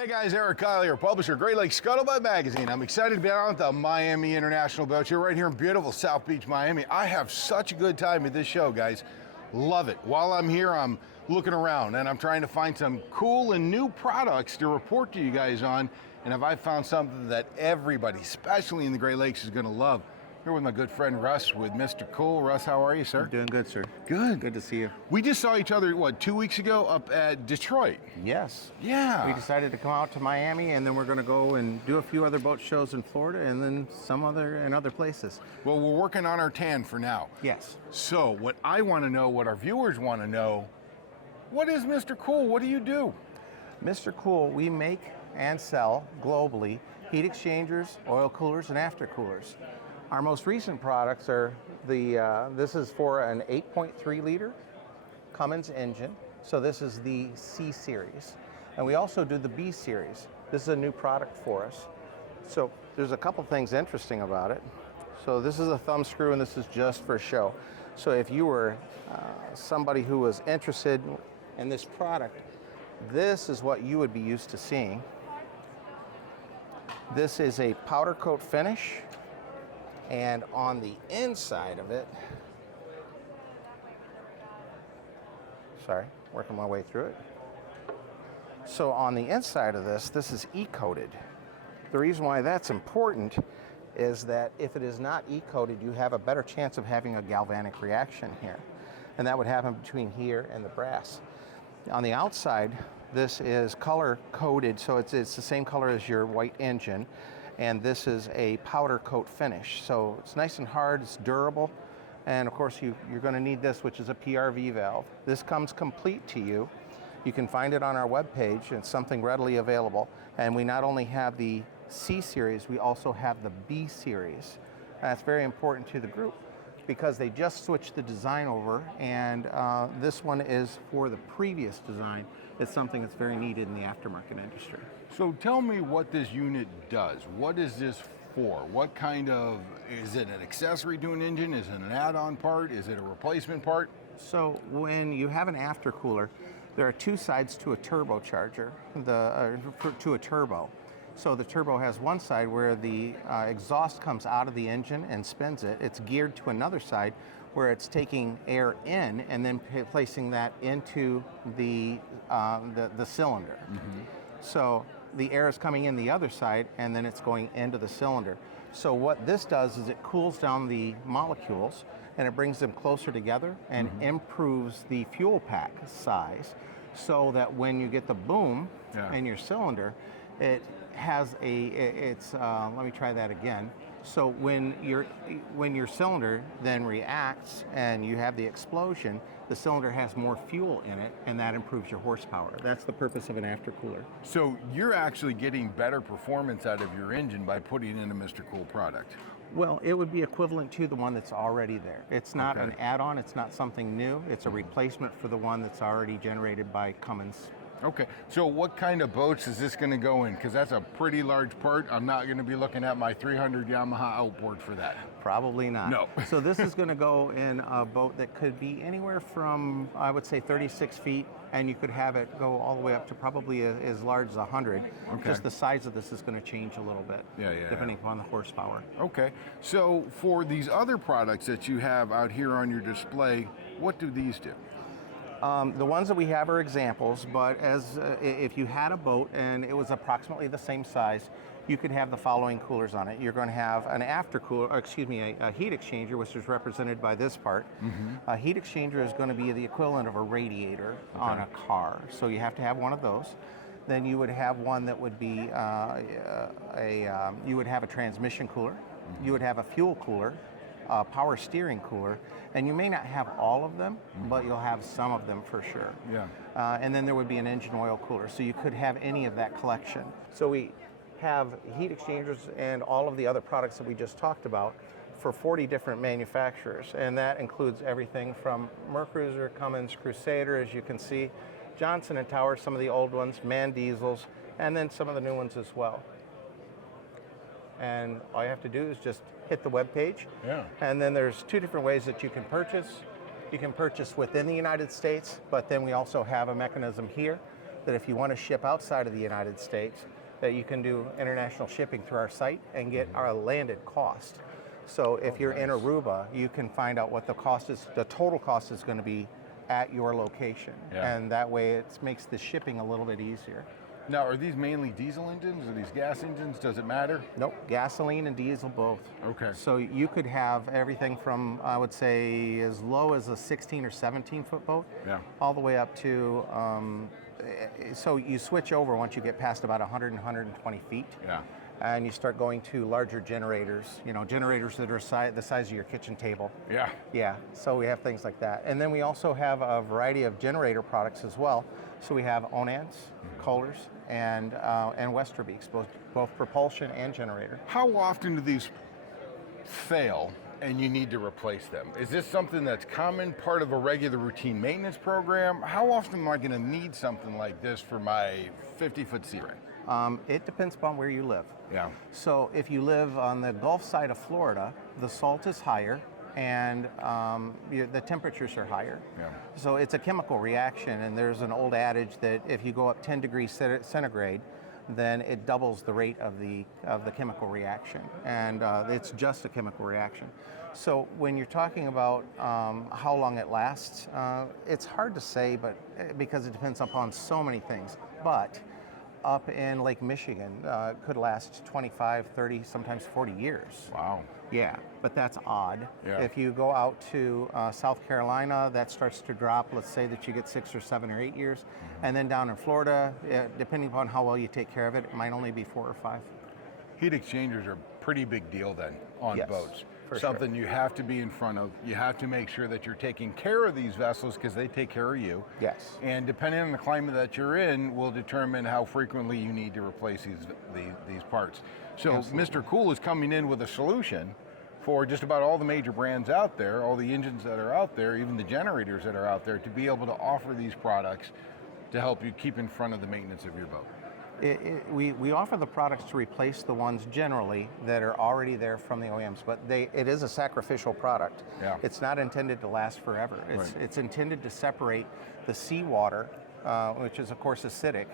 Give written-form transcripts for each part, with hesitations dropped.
Hey guys, Erik Kyle here, publisher, Great Lakes Scuttlebutt magazine. I'm excited to be out at the Miami International Boat Show right here in beautiful South Beach, Miami. I have such a good time at this show, guys. Love it. While I'm here, I'm looking around and I'm trying to find some cool and new products to report to you guys on. And if I found something that everybody, especially in the Great Lakes, is going to love, here with my good friend Russ with Mr. Cool. Russ, how are you, sir? I'm doing good, sir. Good. Good to see you. We just saw each other, what, 2 weeks ago up at Detroit? Yes. Yeah. We decided to come out to Miami, and then we're going to go and do a few other boat shows in Florida, and then some other places. Well, we're working on our tan for now. Yes. So what I want to know, what our viewers want to know, what is Mr. Cool? What do you do? Mr. Cool, we make and sell globally heat exchangers, oil coolers, and after coolers. Our most recent products are this is for an 8.3 liter Cummins engine. So this is the C series. And we also do the B series. This is a new product for us. So there's a couple things interesting about it. So this is a thumb screw and this is just for show. So if you were somebody who was interested in this product, this is what you would be used to seeing. This is a powder coat finish. And on the inside of it, sorry, working my way through it. So on the inside of this is E-coated. The reason why that's important is that if it is not E-coated, you have a better chance of having a galvanic reaction here. And that would happen between here and the brass. On the outside, this is color coded, so it's the same color as your white engine. And this is a powder coat finish. So it's nice and hard, it's durable. And of course you're gonna need this, which is a PRV valve. This comes complete to you. You can find it on our webpage. It's something readily available. And we not only have the C series, we also have the B series. That's very important to the group because they just switched the design over, and this one is for the previous design. It's something that's very needed in the aftermarket industry. So tell me what this unit does. What is this for? What kind of, is it an accessory to an engine? Is it an add-on part? Is it a replacement part? So when you have an aftercooler, there are two sides to a turbocharger, to a turbo. So the turbo has one side where the exhaust comes out of the engine and spins it. It's geared to another side where it's taking air in and then placing that into the cylinder. Mm-hmm. So the air is coming in the other side and then it's going into the cylinder. So what this does is it cools down the molecules and it brings them closer together and improves the fuel pack size so that when you get the boom in your cylinder, it has let me try that again. So when your cylinder then reacts and you have the explosion, the cylinder has more fuel in it and that improves your horsepower. That's the purpose of an aftercooler. So you're actually getting better performance out of your engine by putting in a Mr. Cool product. Well, it would be equivalent to the one that's already there. It's not an add-on, it's not something new, it's a replacement for the one that's already generated by Cummins. Okay, so what kind of boats is this going to go in? Because that's a pretty large part. I'm not going to be looking at my 300 Yamaha outboard for that. Probably not. No. So this is going to go in a boat that could be anywhere from, I would say, 36 feet, and you could have it go all the way up to probably as large as 100. Okay. Just the size of this is going to change a little bit, depending upon the horsepower. Okay, so for these other products that you have out here on your display, what do these do? The ones that we have are examples, but if you had a boat and it was approximately the same size, you could have the following coolers on it. You're going to have an a heat exchanger, which is represented by this part. Mm-hmm. A heat exchanger is going to be the equivalent of a radiator on a car, so you have to have one of those. Then you would have one that would be you would have a transmission cooler. Mm-hmm. You would have a fuel cooler, power steering cooler, and you may not have all of them, but you'll have some of them for sure. Yeah. And then there would be an engine oil cooler, so you could have any of that collection. So we have heat exchangers and all of the other products that we just talked about for 40 different manufacturers, and that includes everything from Mercruiser, Cummins, Crusader, as you can see, Johnson & Tower, some of the old ones, MAN diesels, and then some of the new ones as well. And all you have to do is just hit the web page. Yeah. And then there's two different ways that you can purchase. You can purchase within the United States, but then we also have a mechanism here that if you want to ship outside of the United States, that you can do international shipping through our site and get our landed cost. So if you're in Aruba, you can find out what the cost is, the total cost is going to be at your location. And that way it makes the shipping a little bit easier. Now, are these mainly diesel engines? Are these gas engines? Does it matter? Nope, gasoline and diesel both. Okay. So you could have everything from, I would say, as low as a 16 or 17 foot boat, all the way up to, so you switch over once you get past about 100 and 120 feet. And you start going to larger generators, generators that are the size of your kitchen table. Yeah, so we have things like that. And then we also have a variety of generator products as well. So we have Onans, Kohlers, and Westerbeeks, both propulsion and generator. How often do these fail and you need to replace them? Is this something that's common, part of a regular routine maintenance program? How often am I going to need something like this for my 50-foot sea ring? It depends upon where you live. So if you live on the Gulf side of Florida, the salt is higher and the temperatures are higher. So it's a chemical reaction, and there's an old adage that if you go up 10 degrees centigrade, then it doubles the rate of the chemical reaction, and it's just a chemical reaction. So when you're talking about how long it lasts, it's hard to say, but because it depends upon so many things. But up in Lake Michigan, could last 25, 30, sometimes 40 years. Wow. Yeah, but that's odd. If you go out to South Carolina, that starts to drop. Let's say that you get 6 or 7 or 8 years. And then down in Florida, depending upon how well you take care of it, it might only be 4 or 5. Heat exchangers are a pretty big deal then on boats. Something you have to be in front of. You have to make sure that you're taking care of these vessels because they take care of you. And depending on the climate that you're in will determine how frequently you need to replace these parts. So Mr. Cool is coming in with a solution for just about all the major brands out there, all the engines that are out there, even the generators that are out there, to be able to offer these products to help you keep in front of the maintenance of your boat. We offer the products to replace the ones generally that are already there from the OEMs, but it is a sacrificial product. It's not intended to last forever. It's intended to separate the seawater, which is of course acidic,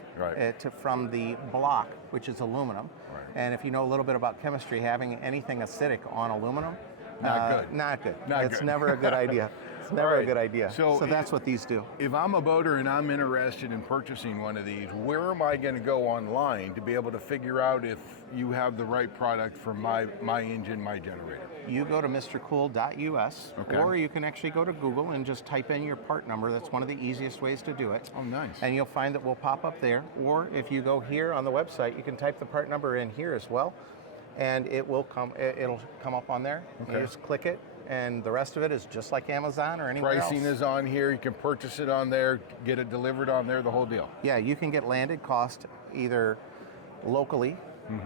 from the block, which is aluminum. And if you know a little bit about chemistry, having anything acidic on aluminum, Not good. It's never a good idea. It's never a good idea. So that's what these do. If I'm a boater and I'm interested in purchasing one of these, where am I going to go online to be able to figure out if you have the right product for my engine, my generator? You go to mrcool.us, or you can actually go to Google and just type in your part number. That's one of the easiest ways to do it. Oh, nice. And you'll find that we'll pop up there. Or if you go here on the website, you can type the part number in here as well, and it'll come up on there. You just click it, and the rest of it is just like Amazon or anywhere else. Pricing is on here. You can purchase it on there, get it delivered on there, the whole deal. Yeah, you can get landed cost either locally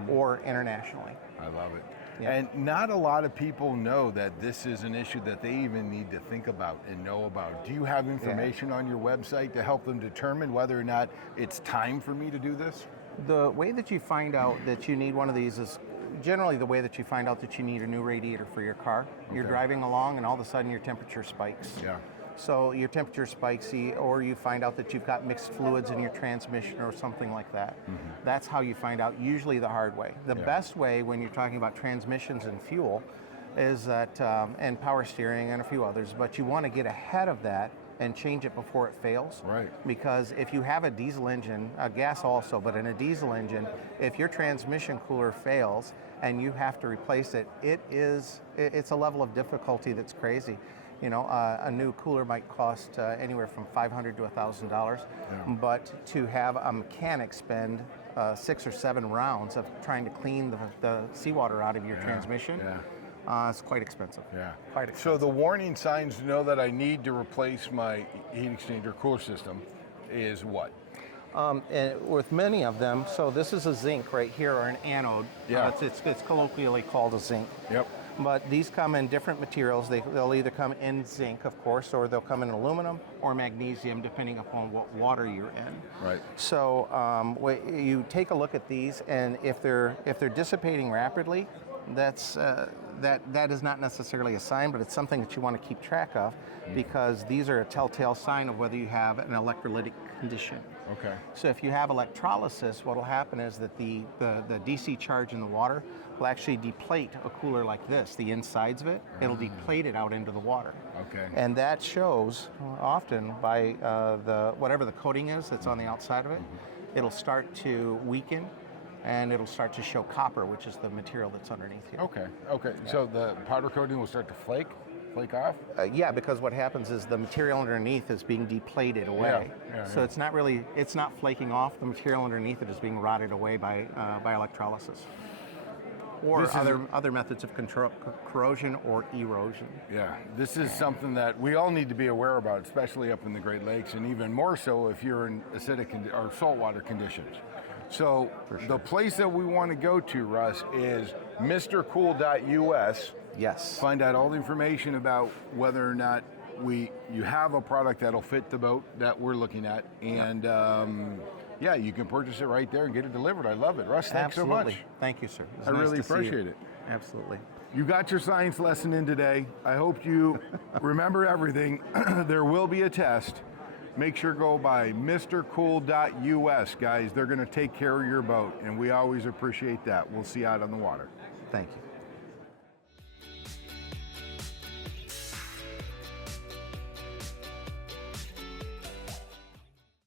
or internationally. I love it. Yeah. And not a lot of people know that this is an issue that they even need to think about and know about. Do you have information on your website to help them determine whether or not it's time for me to do this? The way that you find out that you need one of these is generally the way that you find out that you need a new radiator for your car. You're driving along and all of a sudden your temperature spikes. Yeah. So your temperature spikes, or you find out that you've got mixed fluids in your transmission or something like that. That's how you find out, usually the hard way. The best way when you're talking about transmissions and fuel is that, and power steering and a few others, but you want to get ahead of that and change it before it fails. Right. Because if you have a diesel engine, gas also, but in a diesel engine, if your transmission cooler fails and you have to replace it, it's a level of difficulty that's crazy. You know, a new cooler might cost anywhere from $500 to $1,000, but to have a mechanic spend 6 or 7 rounds of trying to clean the seawater out of your transmission, it's quite expensive. Quite expensive. So the warning signs to know that I need to replace my heat exchanger cooler system is what? And with many of them, so this is a zinc right here, or an anode. It's colloquially called a zinc. But these come in different materials. They'll either come in zinc, of course, or they'll come in aluminum or magnesium, depending upon what water you're in. Right. So you take a look at these, and if they're dissipating rapidly, that is not necessarily a sign, but it's something that you want to keep track of, because these are a telltale sign of whether you have an electrolytic condition. Okay. So if you have electrolysis, what will happen is that the DC charge in the water will actually deplate a cooler like this, the insides of it. It'll deplate it out into the water. Okay. And that shows often by whatever the coating is that's on the outside of it, it'll start to weaken and it'll start to show copper, which is the material that's underneath here. Okay. Okay. So the powder coating will start to flake off? Yeah, because what happens is the material underneath is being depleted away. So it's not flaking off. The material underneath it is being rotted away by electrolysis. Or other methods of corrosion or erosion. Yeah, this is something that we all need to be aware about, especially up in the Great Lakes, and even more so if you're in acidic or saltwater conditions. So the place that we want to go to, Russ, is mrcool.us. Yes. Find out all the information about whether or not you have a product that'll fit the boat that we're looking at, and yeah, you can purchase it right there and get it delivered. I love it. Russ, thanks so much. Thank you, sir. I really appreciate it. Absolutely. You got your science lesson in today. I hope you remember everything. There will be a test. Make sure go by mrcool.us, guys. They're going to take care of your boat, and we always appreciate that. We'll see you out on the water. Thank you.